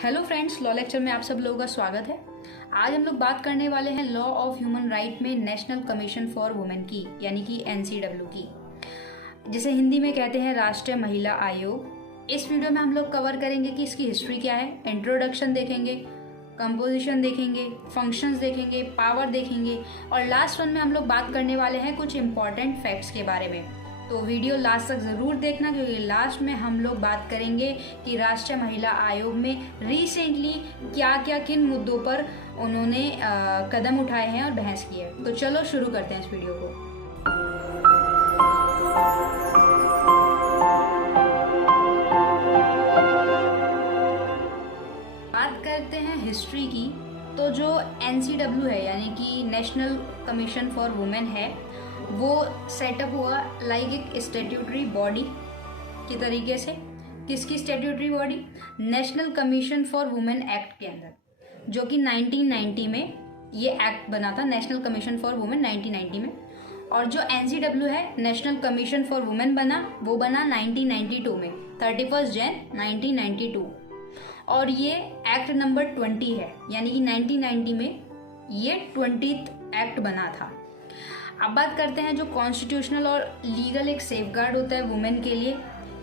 Hello friends, law lecture में आप सब लोगों का स्वागत है। आज हम लोग बात करने वाले हैं लॉ ऑफ ह्यूमन राइट में नेशनल कमीशन फॉर वुमेन की, यानी कि एनसीडब्ल्यू की, जिसे हिंदी में कहते हैं राष्ट्रीय महिला आयोग। इस वीडियो में हम लोग कवर करेंगे कि इसकी हिस्ट्री क्या है, इंट्रोडक्शन देखेंगे, कंपोजिशन देखेंगे, फंक्शंस देखेंगे, पावर देखेंगे और लास्ट वन में हम लोग बात करने वाले हैं कुछ इंपॉर्टेंट फैक्ट्स के बारे में। तो वीडियो लास्ट तक ज़रूर देखना, क्योंकि लास्ट में हम लोग बात करेंगे कि राष्ट्रीय महिला आयोग में रिसेंटली क्या क्या किन मुद्दों पर उन्होंने कदम उठाए हैं और बहस की है। तो चलो शुरू करते हैं इस वीडियो को। बात करते हैं हिस्ट्री की। तो जो एनसीडब्ल्यू है, यानी कि नेशनल कमीशन फॉर वुमेन है, वो सेटअप हुआ लाइक एक स्टैट्यूटरी बॉडी की तरीके से। किसकी statutory body? National commission for women act के अंदर, जो कि 1990 में ये एक्ट बना था, नेशनल कमीशन फॉर वुमेन 1990 में। और जो एनसीडब्ल्यू है, नेशनल कमीशन फॉर वुमेन बना, वो बना 1992 में, 31 जैन 1992। और ये एक्ट नंबर 20 है, यानी कि 1990 में ये 20th एक्ट बना था। अब बात करते हैं जो कॉन्स्टिट्यूशनल और लीगल एक सेफगार्ड होता है वुमेन के लिए,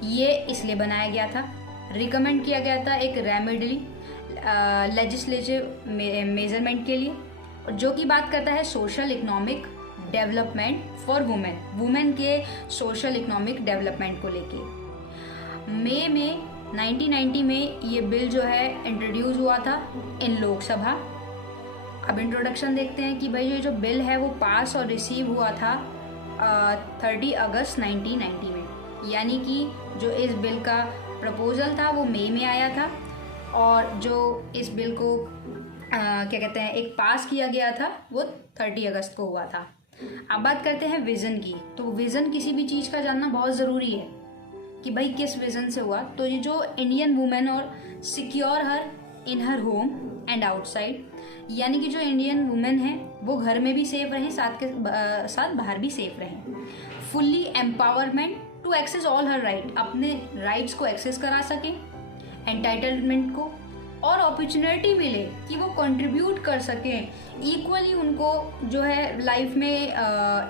ये इसलिए बनाया गया था, रिकमेंड किया गया था एक रेमेडी लेजिस्लेटिव मेजरमेंट के लिए, जो कि बात करता है social economic development for women, women के सोशल इकोनॉमिक डेवलपमेंट को लेके। मई में 1990 में ये बिल जो है इंट्रोड्यूस हुआ था इन लोकसभा। अब इंट्रोडक्शन देखते हैं कि भाई ये जो बिल है वो पास और रिसीव हुआ था 30 अगस्त 1990 में, यानी कि जो इस बिल का प्रपोजल था वो मई में आया था और जो इस बिल को क्या कहते हैं एक पास किया गया था वो 30 अगस्त को हुआ था। अब बात करते हैं विज़न की। तो विज़न किसी भी चीज़ का जानना बहुत ज़रूरी है कि भाई किस विज़न से हुआ। तो ये जो इंडियन वुमेन और secure her in her home and outside, यानी कि जो इंडियन वुमेन है वो घर में भी सेफ रहें, साथ के साथ बाहर भी सेफ रहें। Fully empowerment to access all her right, अपने राइट्स को एक्सेस करा सकें, एंटाइटलमेंट को, और अपॉर्चुनिटी मिले कि वो कंट्रीब्यूट कर सकें इक्वली, उनको जो है लाइफ में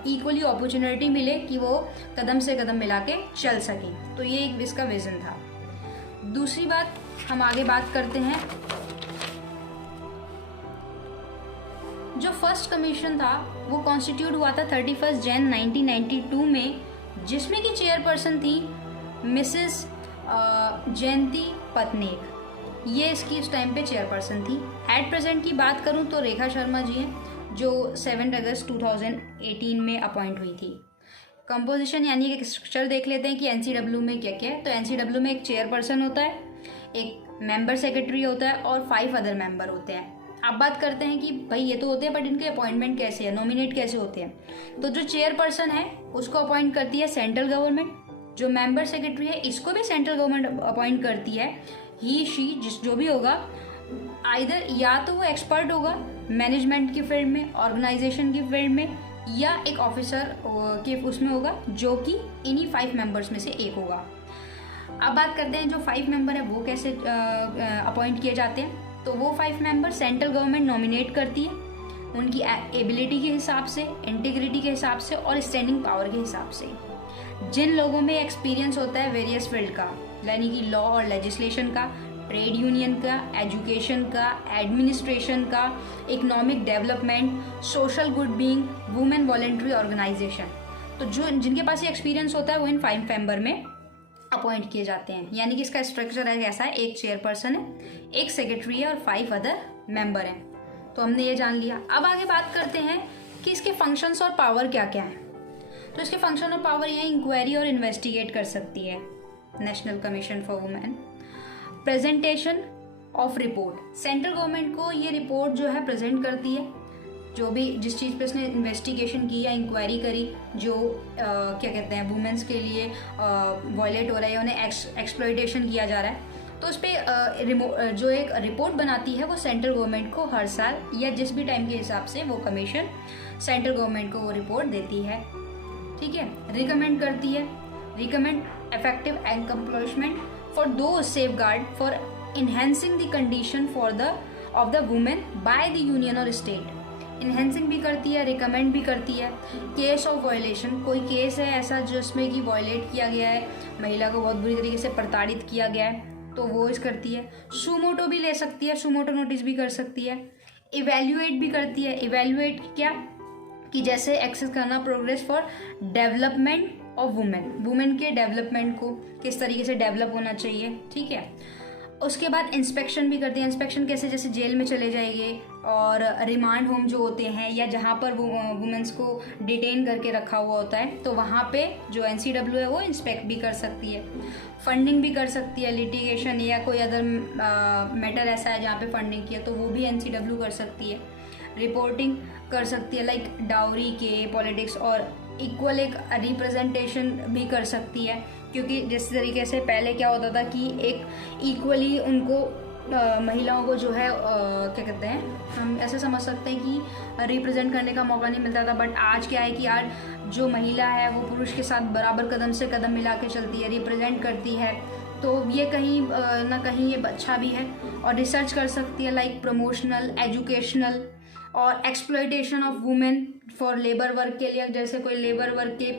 इक्वली अपॉर्चुनिटी मिले कि वो कदम से कदम मिला के चल सकें। तो ये एक इसका विजन था। दूसरी बात हम आगे बात करते हैं, जो फर्स्ट कमीशन था वो कॉन्स्टिट्यूट हुआ था 31 जैन 1992 में, जिसमें की चेयरपर्सन थी मिसेस जयंती पटनायक। ये इसकी उस टाइम पे चेयरपर्सन थी। एट प्रेजेंट की बात करूं तो रेखा शर्मा जी हैं, जो 7 अगस्त 2018 में अपॉइंट हुई थी। कंपोजिशन यानी एक स्ट्रक्चर देख लेते हैं कि एनसीडब्ल्यू में क्या क्या है। तो एनसीडब्ल्यू में एक चेयरपर्सन होता है, एक मेंबर सेक्रेटरी होता है और 5 अदर मेंबर होते हैं। अब बात करते हैं कि भाई ये तो होते हैं, बट इनके अपॉइंटमेंट कैसे है, नॉमिनेट कैसे होते हैं। तो जो चेयरपर्सन है उसको अपॉइंट करती है सेंट्रल गवर्नमेंट। जो मेंबर सेक्रेटरी है इसको भी सेंट्रल गवर्नमेंट अपॉइंट करती है। ही शी जो भी होगा, आइदर या तो वो एक्सपर्ट होगा मैनेजमेंट की फील्ड में, ऑर्गेनाइजेशन की फील्ड में, या एक ऑफिसर के उसमें होगा, जो कि इन्हीं 5 मेंबर्स में से एक होगा। अब बात करते हैं जो 5 मेंबर है वो कैसे अपॉइंट किए जाते हैं। तो वो 5 मेंबर सेंट्रल गवर्नमेंट नॉमिनेट करती है, उनकी एबिलिटी के हिसाब से, इंटीग्रिटी के हिसाब से और स्टैंडिंग पावर के हिसाब से। जिन लोगों में एक्सपीरियंस होता है वेरियस फील्ड का, यानी कि लॉ और लेजिस्लेशन का, ट्रेड यूनियन का, एजुकेशन का, एडमिनिस्ट्रेशन का, economic development, social good being, women voluntary organisation, तो जो जिनके पास ये एक्सपीरियंस होता है वो इन 5 मेंबर में अपॉइंट किए जाते हैं। यानी कि इसका स्ट्रक्चर है कैसा है, एक चेयरपर्सन है, एक सेक्रेटरी है और 5 अदर मेंबर हैं। तो हमने ये जान लिया। अब आगे बात करते हैं कि इसके फंक्शंस और पावर क्या क्या है। तो इसके फंक्शन और पावर ये इंक्वायरी और इन्वेस्टिगेट कर सकती है national commission for women. Presentation of report, central government को ये रिपोर्ट जो है प्रेजेंट करती है, जो भी जिस चीज़ पे उसने इन्वेस्टिगेशन की या इंक्वायरी करी, जो क्या कहते हैं वुमेन्स के लिए वायलेट हो रहा है या उन्हें एक्सप्लॉयटेशन किया जा रहा है, तो उस पर जो एक रिपोर्ट बनाती है वो सेंट्रल गवर्नमेंट को हर साल या जिस भी टाइम के हिसाब से वो कमीशन सेंट्रल गवर्नमेंट को वो रिपोर्ट देती है। ठीक है, रिकमेंड करती है, रिकमेंड इफेक्टिव एनकम्प्लॉयमेंट फॉर दो safeguard for enhancing the condition of the women by the union और स्टेट। इन्हेंसिंग भी करती है, रिकमेंड भी करती है। केस ऑफ वायलेशन, कोई केस है ऐसा जिसमें कि वायलेट किया गया है, महिला को बहुत बुरी तरीके से प्रताड़ित किया गया है, तो वो इस करती है। सुमोटो भी ले सकती है, सुमोटो नोटिस भी कर सकती है। इवेल्युएट भी करती है। इवेल्युएट क्या कि जैसे एक्सेस करना progress for development of women के डेवलपमेंट को किस तरीके से डेवलप होना चाहिए, ठीक है। उसके बाद इंस्पेक्शन भी करती है। इंस्पेक्शन कैसे, जैसे जेल में चले जाइए और रिमांड होम जो होते हैं या जहाँ पर वो वुमेन्स को डिटेन करके रखा हुआ होता है, तो वहाँ पे जो NCW है वो इंस्पेक्ट भी कर सकती है। फंडिंग भी कर सकती है, लिटिगेशन या कोई अदर मैटर ऐसा है जहाँ पे फंडिंग की है तो वो भी NCW कर सकती है। रिपोर्टिंग कर सकती है लाइक डाउरी के, पॉलिटिक्स और इक्वल एक रिप्रेजेंटेशन भी कर सकती है, क्योंकि जिस तरीके से पहले क्या होता था कि एक इक्वली उनको महिलाओं को जो है क्या कहते हैं, हम ऐसे समझ सकते हैं कि रिप्रेजेंट करने का मौका नहीं मिलता था। बट आज क्या है कि यार जो महिला है वो पुरुष के साथ बराबर कदम से कदम मिला के चलती है, रिप्रेजेंट करती है, तो ये कहीं ना कहीं ये अच्छा भी है। और रिसर्च कर सकती है लाइक प्रमोशनल, एजुकेशनल और exploitation of women for labour work के लिए, जैसे कोई लेबर वर्क के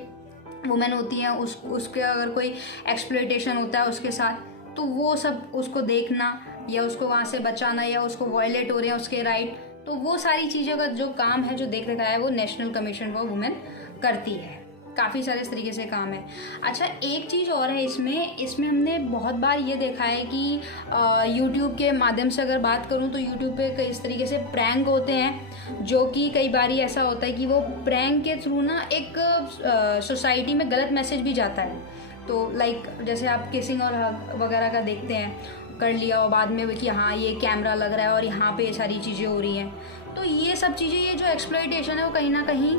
वुमेन होती हैं उसके अगर कोई एक्सप्लॉयटेशन होता है उसके साथ, तो वो सब उसको देखना या उसको वहाँ से बचाना या उसको वायलेट हो रहे हैं उसके राइट, तो वो सारी चीज़ों का जो काम है, जो देख रखा है, वो नेशनल कमीशन फॉर वुमेन करती है। काफ़ी सारे इस तरीके से काम है। अच्छा, एक चीज़ और है इसमें हमने बहुत बार ये देखा है कि यूट्यूब के माध्यम से अगर बात करूँ तो यूट्यूब पे कई इस तरीके से प्रैंक होते हैं, जो कि कई बार ऐसा होता है कि वो प्रैंक के थ्रू ना एक सोसाइटी में गलत मैसेज भी जाता है। तो लाइक जैसे आप किसिंग और हग वगैरह का देखते हैं, कर लिया और बाद में कि हाँ ये कैमरा लग रहा है और यहाँ पे ये सारी चीज़ें हो रही हैं, तो ये सब चीज़ें, ये जो एक्सप्लॉयटेशन है वो कहीं ना कहीं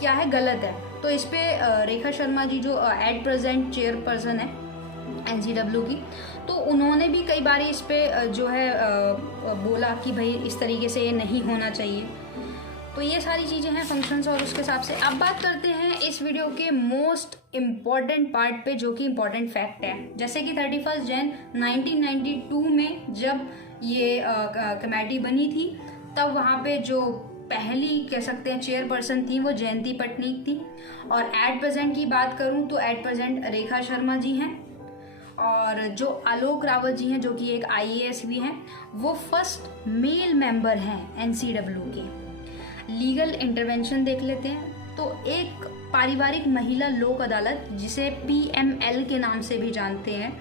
क्या है, गलत है। तो इस पे रेखा शर्मा जी जो एट प्रेजेंट चेयरपर्सन है NCW की, तो उन्होंने भी कई बार इस पे जो है बोला कि भाई इस तरीके से ये नहीं होना चाहिए। तो ये सारी चीज़ें हैं फंक्शंस और उसके हिसाब से। अब बात करते हैं इस वीडियो के मोस्ट इम्पॉर्टेंट पार्ट पे, जो कि इम्पॉर्टेंट फैक्ट है। जैसे कि 31 जन 1992 में जब ये कमेटी बनी थी, तब वहाँ पे जो पहली कह सकते हैं चेयरपर्सन थी वो जयंती पटनायक थी। और एट प्रेजेंट की बात करूं तो एट प्रेजेंट रेखा शर्मा जी हैं, और जो आलोक रावत जी हैं जो कि एक IAS भी हैं, वो फर्स्ट मेल मेंबर हैं NCW के। लीगल इंटरवेंशन देख लेते हैं तो एक पारिवारिक महिला लोक अदालत, जिसे PML के नाम से भी जानते हैं,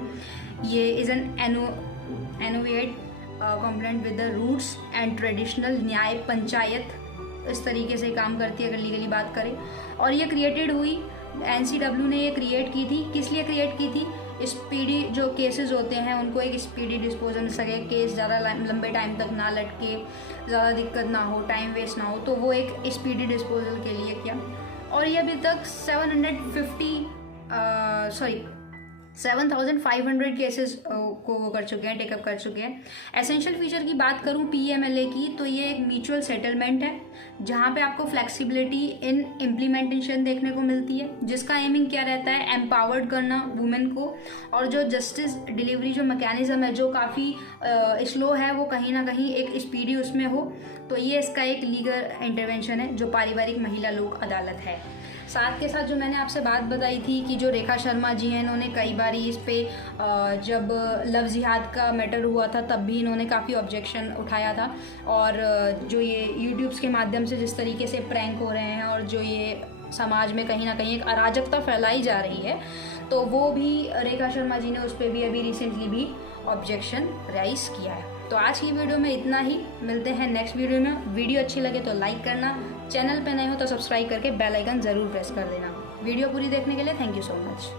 ये is an innovate complaint with the roots and traditional न्याय पंचायत इस तरीके से काम करती है अगर लीगली बात करें। और ये क्रिएटेड हुई, NCW ने ये क्रिएट की थी। किस लिए क्रिएट की थी? स्पीडी जो केसेस होते हैं उनको एक स्पीडी डिस्पोजल मिल सके, केस ज़्यादा लंबे टाइम तक ना लटके, ज़्यादा दिक्कत ना हो, टाइम वेस्ट ना हो, तो वो एक स्पीडी डिस्पोजल के लिए किया। और ये अभी तक 7,500 केसेस को वो कर चुके हैं, टेकअप कर चुके हैं। एसेंशियल फीचर की बात करूं PMLA की, तो ये एक म्यूचुअल सेटलमेंट है जहां पे आपको फ्लेक्सिबिलिटी इन इम्प्लीमेंटेशन देखने को मिलती है, जिसका एमिंग क्या रहता है, एम्पावर्ड करना वुमेन को। और जो जस्टिस डिलीवरी जो मैकेनिज्म है जो काफ़ी स्लो है, वो कहीं ना कहीं एक स्पीडी उसमें हो, तो ये इसका एक लीगल इंटरवेंशन है जो पारिवारिक महिला लोक अदालत है। साथ के साथ जो मैंने आपसे बात बताई थी कि जो रेखा शर्मा जी हैं, इन्होंने कई बार इस पे जब लव जिहाद का मैटर हुआ था तब भी इन्होंने काफ़ी ऑब्जेक्शन उठाया था। और जो ये यूट्यूब्स के माध्यम से जिस तरीके से प्रैंक हो रहे हैं और जो ये समाज में कहीं ना कहीं एक अराजकता फैलाई जा रही है, तो वो भी रेखा शर्मा जी ने उस पर भी अभी रिसेंटली भी ऑब्जेक्शन राइज किया है। तो आज की वीडियो में इतना ही, मिलते हैं नेक्स्ट वीडियो में। वीडियो अच्छी लगे तो लाइक करना, चैनल पे नए हो तो सब्सक्राइब करके बेल आइकन ज़रूर प्रेस कर देना। वीडियो पूरी देखने के लिए थैंक यू सो मच।